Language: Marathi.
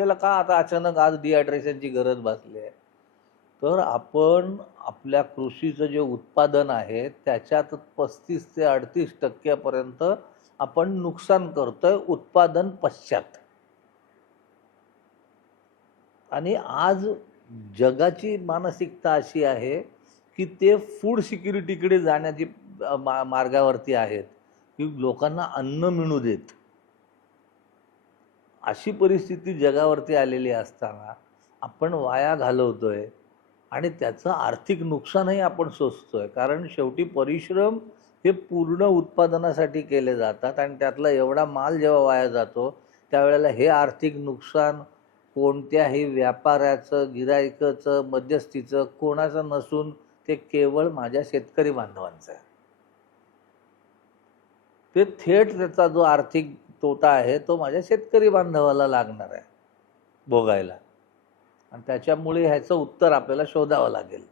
आपल्याला का आता अचानक आज डिहायड्रेशनची गरज भासली आहे? तर आपण आपल्या कृषीचं जे उत्पादन आहे त्याच्यात पस्तीस ते अडतीस टक्क्यापर्यंत आपण नुकसान करतोय उत्पादन पश्चात. आणि आज जगाची मानसिकता अशी आहे की ते फूड सिक्युरिटीकडे जाण्याची मा मार्गावरती आहेत. की लोकांना अन्न मिळू देत. अशी परिस्थिती जगावरती आलेली असताना आपण वाया घालवतोय आणि त्याचं आर्थिक नुकसानही आपण सोसतोय. कारण शेवटी परिश्रम हे पूर्ण उत्पादनासाठी केले जातात आणि त्यातला एवढा माल जेव्हा वाया जातो त्यावेळेला हे आर्थिक नुकसान कोणत्याही व्यापाऱ्याचं गिरायकाचं मध्यस्थीचं कोणाचं नसून ते केवळ माझ्या शेतकरी बांधवांचं आहे. ते थेट त्याचा जो आर्थिक तोटा आहे तो माझ्या शेतकरी बांधवाला लागणार आहे भोगायला. आणि त्याच्यामुळे ह्याचं उत्तर आपल्याला शोधावं लागेल.